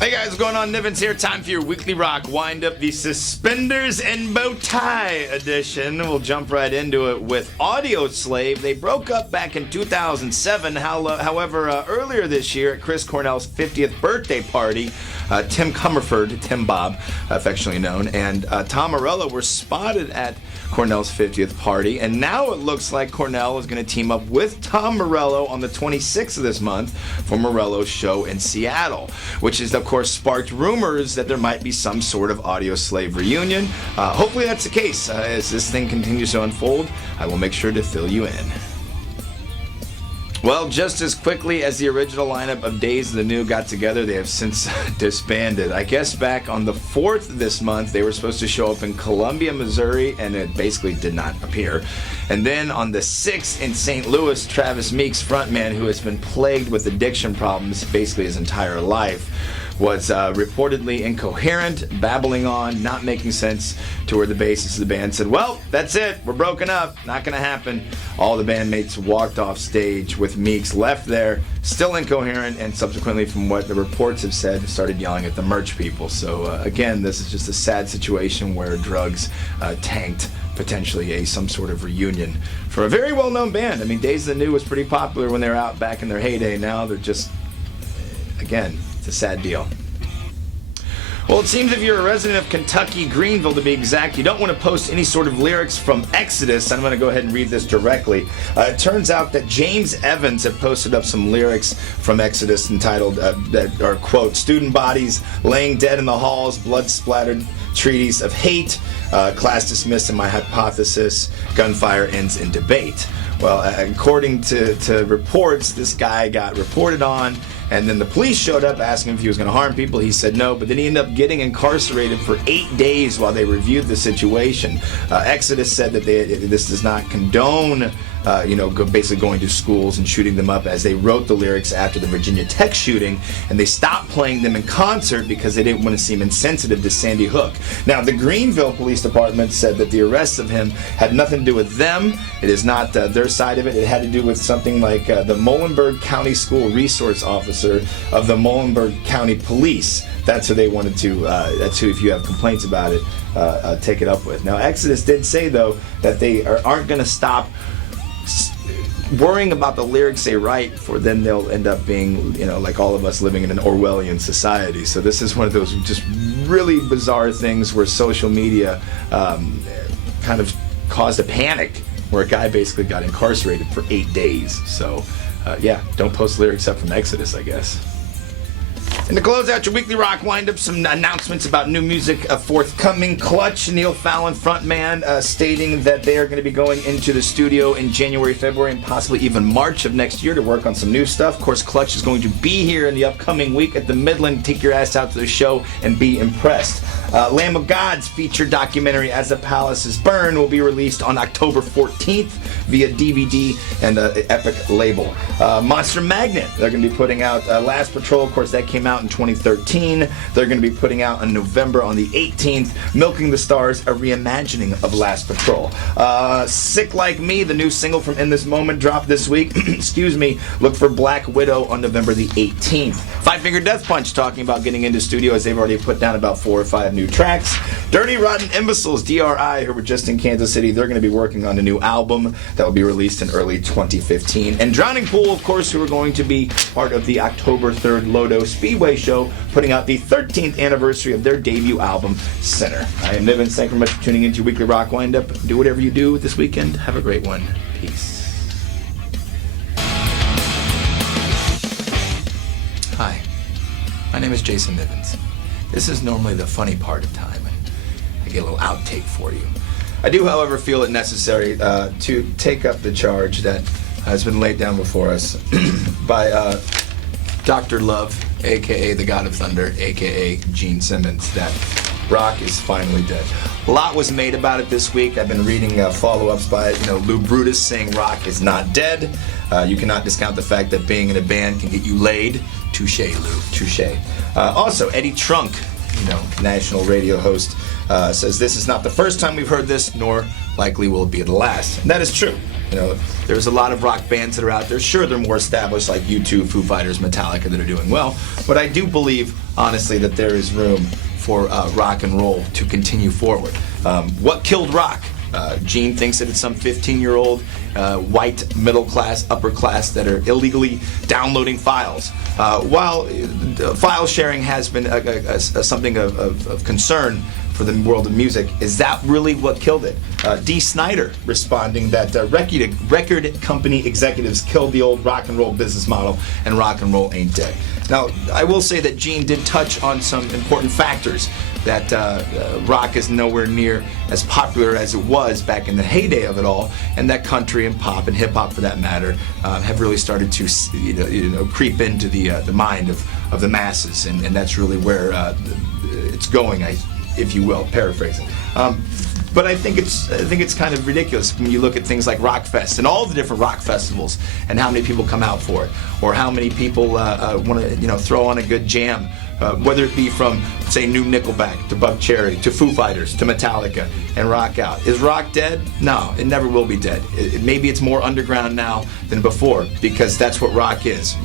Hey guys, what's going on? Nivens here. Time for your weekly rock wind-up, the Suspenders and Bow Tie edition. We'll jump right into it with Audio Slave. They broke up back in 2007. However, earlier this year at Chris Cornell's 50th birthday party, Tim Comerford, Tim Bob, affectionately known, and Tom Morello were spotted at Cornell's 50th party, and now it looks like Cornell is going to team up with Tom Morello on the 26th of this month for Morello's show in Seattle, which is, of course, sparked rumors that there might be some sort of Audio Slave reunion. Hopefully that's the case. As this thing continues to unfold, I will make sure to fill you in. Well, just as quickly as the original lineup of Days of the New got together, they have since disbanded. I guess back on the 4th this month, they were supposed to show up in Columbia, Missouri, and it basically did not appear. And then on the 6th in St. Louis, Travis Meeks, frontman who has been plagued with addiction problems basically his entire life, was reportedly incoherent, babbling on, not making sense, to where the bassist of the band said, well, that's it, we're broken up, not gonna happen. All the bandmates walked off stage with Meeks left there, still incoherent, and subsequently, from what the reports have said, started yelling at the merch people. So again, this is just a sad situation where drugs tanked potentially some sort of reunion for a very well-known band. I mean, Days of the New was pretty popular when they were out back in their heyday. Now they're just, again, it's a sad deal. Well, it seems if you're a resident of Kentucky, Greenville to be exact, you don't want to post any sort of lyrics from Exodus. I'm going to go ahead and read this directly. It turns out that James Evans had posted up some lyrics from Exodus entitled, that are, quote, student bodies laying dead in the halls, blood-splattered treatise of hate, class dismissed in my hypothesis, gunfire ends in debate. Well, according to reports, this guy got reported on, and then the police showed up asking if he was going to harm people. He said no, but then he ended up getting incarcerated for 8 days while they reviewed the situation. Exodus said that this does not condone basically going to schools and shooting them up, as they wrote the lyrics after the Virginia Tech shooting, and they stopped playing them in concert because they didn't want to seem insensitive to Sandy Hook. Now, the Greenville Police Department said that the arrest of him had nothing to do with them. It is not their side of it. It had to do with something like the Muhlenberg County School Resource Officer of the Muhlenberg County Police. That's who they wanted to, that's who, if you have complaints about it, take it up with. Now, Exodus did say, though, that they aren't going to stop worrying about the lyrics they write, for then they'll end up being, like all of us, living in an Orwellian society. So this is one of those just really bizarre things where social media kind of caused a panic, where a guy basically got incarcerated for 8 days. So yeah, don't post lyrics up from Exodus, I guess. And to close out your weekly rock wind-up, some announcements about new music forthcoming. Clutch, Neil Fallon frontman, stating that they are going to be going into the studio in January, February, and possibly even March of next year to work on some new stuff. Of course, Clutch is going to be here in the upcoming week at the Midland. Take your ass out to the show and be impressed. Lamb of God's feature documentary, As the Palaces Burn, will be released on October 14th via DVD and Epic label. Monster Magnet, they're going to be putting out Last Patrol. Of course, that came out in 2013. They're going to be putting out in November on the 18th, Milking the Stars, a reimagining of Last Patrol. Sick Like Me, the new single from In This Moment, dropped this week. Excuse me. Look for Black Widow on November the 18th. Five Finger Death Punch talking about getting into studio, as they've already put down about 4 or 5 new tracks. Dirty Rotten Imbeciles, D.R.I, who were just in Kansas City, they're going to be working on a new album that will be released in early 2015. And Drowning Pool, of course, who are going to be part of the October 3rd Lodo Speedway show, putting out the 13th anniversary of their debut album, Sinner. I am Nivens. Thank you very much for tuning into your weekly rock wind-up. Do whatever you do this weekend. Have a great one. Peace. Hi, my name is Jason Nivens. This is normally the funny part of time, and I get a little outtake for you. I do, however, feel it necessary to take up the charge that has been laid down before us by Dr. Love, a.k.a. the God of Thunder, a.k.a. Gene Simmons, that rock is finally dead. A lot was made about it this week. I've been reading follow-ups by Lou Brutus saying rock is not dead. You cannot discount the fact that being in a band can get you laid. Touche, Lou, touche. Also, Eddie Trunk, national radio host, says this is not the first time we've heard this, nor likely will it be the last. And that is true. You know, there's a lot of rock bands that are out there. Sure, they're more established, like U2, Foo Fighters, Metallica, that are doing well. But I do believe, honestly, that there is room for rock and roll to continue forward. What killed rock? Gene thinks that it's some 15-year-old white middle class, upper class that are illegally downloading files. While file sharing has been something of concern for the world of music, is that really what killed it? D. Snyder responding that record company executives killed the old rock and roll business model, and rock and roll ain't dead. Now, I will say that Gene did touch on some important factors, that rock is nowhere near as popular as it was back in the heyday of it all, and that country and pop and hip hop, for that matter, have really started to creep into the mind of the masses, and that's really where it's going, if you will, paraphrasing. But I think it's kind of ridiculous when you look at things like Rockfest and all the different rock festivals and how many people come out for it, or how many people want to throw on a good jam, whether it be from, say, New Nickelback to Buck Cherry to Foo Fighters to Metallica, and rock out. Is rock dead? No, it never will be dead. Maybe it's more underground now than before, because that's what rock is.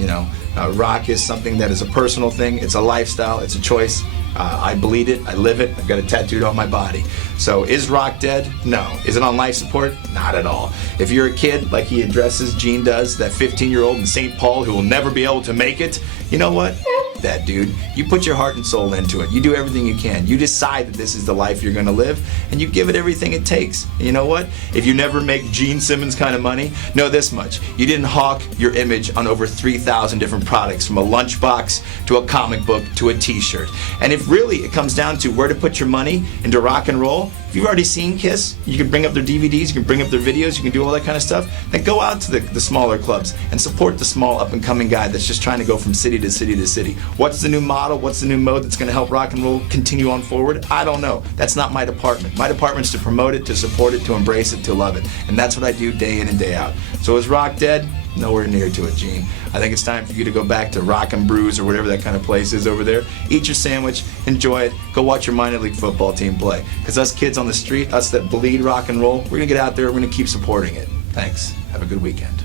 Rock is something that is a personal thing. It's a lifestyle. It's a choice. I bleed it, I live it, I've got it tattooed on my body. So is rock dead? No. Is it on life support? Not at all. If you're a kid, like he addresses, Gene does, that 15-year-old in St. Paul who will never be able to make it, you know what? That dude. You put your heart and soul into it. You do everything you can. You decide that this is the life you're going to live, and you give it everything it takes. And you know what? If you never make Gene Simmons kind of money, know this much. You didn't hawk your image on over 3,000 different products, from a lunchbox to a comic book to a t-shirt. And if really it comes down to where to put your money into rock and roll, if you've already seen Kiss, you can bring up their DVDs, you can bring up their videos, you can do all that kind of stuff, then go out to the smaller clubs and support the small up-and-coming guy that's just trying to go from city to city to city. What's the new model? What's the new mode that's going to help rock and roll continue on forward? I don't know. That's not my department. My department's to promote it, to support it, to embrace it, to love it. And that's what I do day in and day out. So is rock dead? Nowhere near to it, Gene. I think it's time for you to go back to Rock and Brews or whatever that kind of place is over there. Eat your sandwich, enjoy it, go watch your minor league football team play. Because us kids on the street, us that bleed rock and roll, we're going to get out there, we're going to keep supporting it. Thanks. Have a good weekend.